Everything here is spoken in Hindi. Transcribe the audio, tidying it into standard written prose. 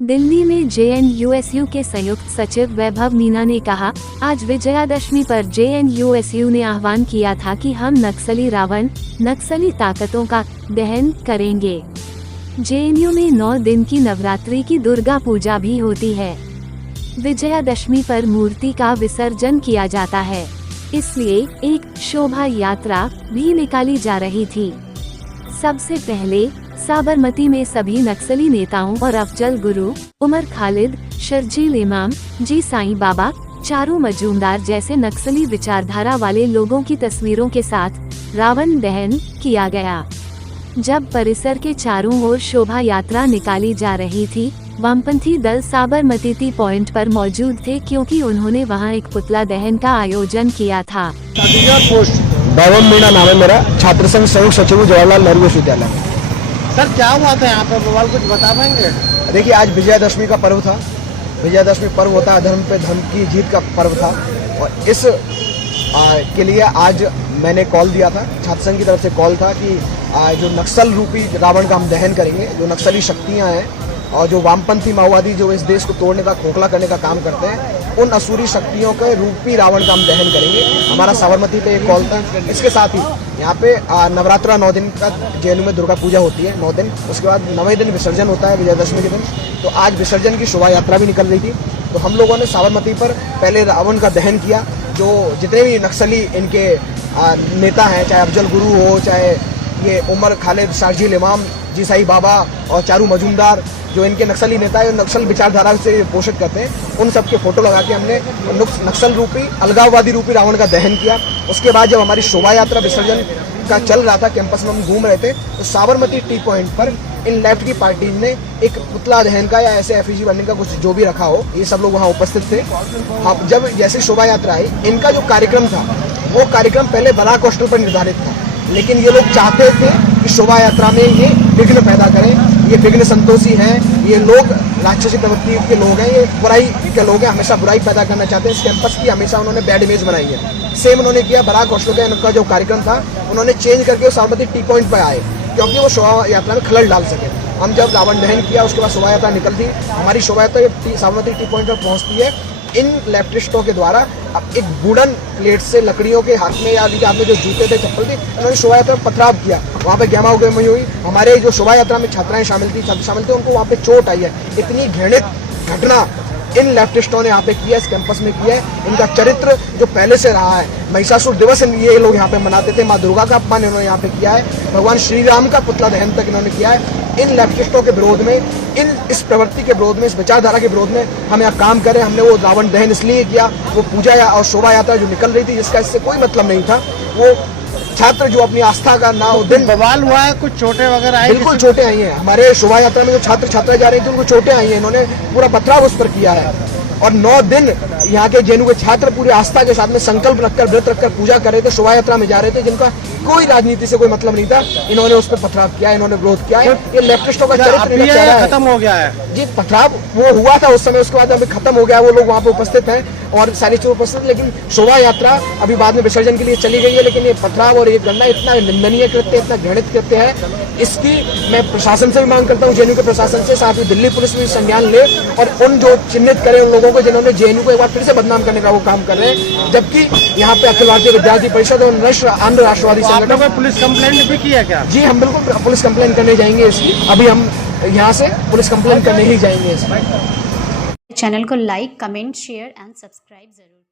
दिल्ली में JNUSU के संयुक्त सचिव वैभव मीना ने कहा, आज विजयादशमी पर JNUSU ने आह्वान किया था कि हम नक्सली रावण, नक्सली ताकतों का दहन करेंगे। JNU में 9 दिन की नवरात्रि की दुर्गा पूजा भी होती है। विजयादशमी पर मूर्ति का विसर्जन किया जाता है, इसलिए एक शोभा यात्रा भी निकाली जा रही थी। सबसे पहले साबरमती में सभी नक्सली नेताओं और अफजल गुरु, उमर खालिद, शर्जील इमाम, जी साईं बाबा, चारू मजूमदार जैसे नक्सली विचारधारा वाले लोगों की तस्वीरों के साथ रावण दहन किया गया। जब परिसर के चारों ओर शोभा यात्रा निकाली जा रही थी, वामपंथी दल साबरमती टी पॉइंट पर मौजूद थे क्योंकि उन्होंने वहां एक पुतला दहन का आयोजन किया था। वैभव मीना नाम है मेरा, छात्र संघ संयुक्त सचिव जवाहरलाल नेहरू विश्वविद्यालय। सर क्या हुआ था यहाँ पे, बवाल कुछ बता पाएंगे? देखिए, आज विजयादशमी का पर्व था। विजयादशमी पर्व होता है धर्म पे धर्म की जीत का पर्व था, और इस के लिए आज मैंने कॉल दिया था, छात्र संघ की तरफ से कॉल था कि जो नक्सल रूपी रावण का हम दहन करेंगे। जो नक्सली शक्तियाँ हैं और जो वामपंथी माओवादी जो इस देश को तोड़ने का, खोखला करने का काम करते हैं, उन असुरी शक्तियों के रूपी रावण का हम दहन करेंगे। हमारा साबरमती पे एक कॉल था। इसके साथ ही यहाँ पे नवरात्रा 9 दिन का JNU में दुर्गा पूजा होती है, 9 दिन। उसके बाद 9वें दिन विसर्जन होता है विजयादशमी के दिन। तो आज विसर्जन की शोभा यात्रा भी निकल रही थी। तो हम लोगों ने साबरमती पर पहले रावण का दहन किया। जो जितने भी नक्सली इनके नेता हैं, चाहे अफजल गुरु हो, चाहे ये उमर खालिद, शर्जील इमाम, जी साईं बाबा और चारू मजूमदार, जो इनके नक्सली नेता है, नक्सल विचारधारा से पोषित करते हैं, उन सब के फोटो लगा के हमने नक्सल रूपी, अलगाववादी रूपी रावण का दहन किया। उसके बाद जब हमारी शोभा यात्रा विसर्जन का चल रहा था, कैंपस में हम घूम रहे थे, तो साबरमती टी पॉइंट पर इन लेफ्ट की पार्टी ने एक पुतला दहन का या ऐसे एफिजी बनने का कुछ जो भी रखा हो, ये सब लोग वहाँ उपस्थित थे। हाँ, जब जैसे शोभा यात्रा आई, इनका जो कार्यक्रम था वो कार्यक्रम पहले बराक हॉस्टल पर निर्धारित था, लेकिन ये लोग चाहते थे कि शोभा यात्रा में ये विघ्न पैदा करें। ये विघ्न संतोषी हैं, ये लोग राक्षसी प्रवृत्ति के लोग हैं, ये बुराई के लोग हैं, हमेशा बुराई पैदा करना चाहते हैं। इस कैंपस की हमेशा उन्होंने बैड इमेज बनाई है। सेम उन्होंने किया बराक हॉस्टल का उनका जो कार्यक्रम था, उन्होंने चेंज करके साबरमती टी पॉइंट पर आए क्योंकि वो शोभा यात्रा में खलल डाल सके। हम जब रावण दहन किया, उसके बाद शोभा यात्रा निकलती, हमारी शोभा यात्रा साबरमती टी पॉइंट पर पहुँचती है। इन लेफ्टिस्टों के द्वारा अब एक वुडन प्लेट से लकड़ियों के हाथ में या इनके हाथ में जो जूते थे, चप्पल थी, उन्होंने शोभा यात्रा में पथराव किया। वहाँ पे गैमा उगमी हुई। हमारे जो शोभा यात्रा में छात्राएं शामिल थी, छात्र शामिल थे, उनको वहाँ पे चोट आई है। इतनी घृणित घटना इन लेफ्टिस्टों ने यहाँ पे किया, इस कैंपस में किया है। इनका चरित्र जो पहले से रहा है, महिषासुर दिवस ये लोग यहाँ पे मनाते थे, माँ दुर्गा का अपमान इन्होंने यहाँ पे किया है, भगवान श्री राम का पुतला दहन तक इन्होंने किया है। इन लेफ्टिस्टों के विरोध में, इस प्रवृत्ति के विरोध में, इस विचारधारा के विरोध में हम यहाँ काम करें। हमने वो रावण दहन इसलिए किया, वो पूजा और शोभा यात्रा जो निकल रही थी, जिसका इससे कोई मतलब नहीं था, वो छात्र जो अपनी आस्था का ना हो दिन बवाल हुआ है, कुछ चोटें वगैरह आई? बिल्कुल चोटें आई हैं। हमारे शोभा यात्रा में जो छात्र छात्राएं जा रही थी, उनको चोटें आई हैं। इन्होंने पूरा पथराव उस पर किया है। और 9 दिन यहाँ के JNU के छात्र पूरी आस्था के साथ में संकल्प रखकर, व्रत रखकर पूजा कर रहे थे, शोभा यात्रा में जा रहे थे, जिनका कोई राजनीति से कोई मतलब नहीं था। इन्होंने उस पर पथराव किया, इन्होंने विरोध किया है। ये लेफ्टिस्टों का चरित्र खत्म हो गया है जी। पथराव वो हुआ था उस समय, उसके बाद अभी खत्म हो गया। वो लोग वहाँ पे उपस्थित हैं और सारी चीज उपस्थित, लेकिन शोभा यात्रा अभी बाद में विसर्जन के लिए चली गई है। लेकिन ये पथराव और ये गणना इतना निंदनीय कृत्य, इतना घृणित कृत्य है, इसकी मैं प्रशासन से भी मांग करता हूँ, JNU के प्रशासन से, साथ ही दिल्ली पुलिस भी संज्ञान ले और उन जो चिन्हित करे उन लोगों को जिन्होंने JNU को एक बार फिर से बदनाम करने का वो काम कर रहे हैं। जबकि यहाँ पे अखिल भारतीय विद्यार्थी परिषद और आंध्र राष्ट्रवादी संगठन में पुलिस कंप्लेंट भी किया क्या? जी, हम बिल्कुल पुलिस कंप्लेंट करने जाएंगे इसकी। अभी हम यहाँ से पुलिस कंप्लेंट करने ही जाएंगे इसमें। चैनल को like, comment, share and subscribe जरूर।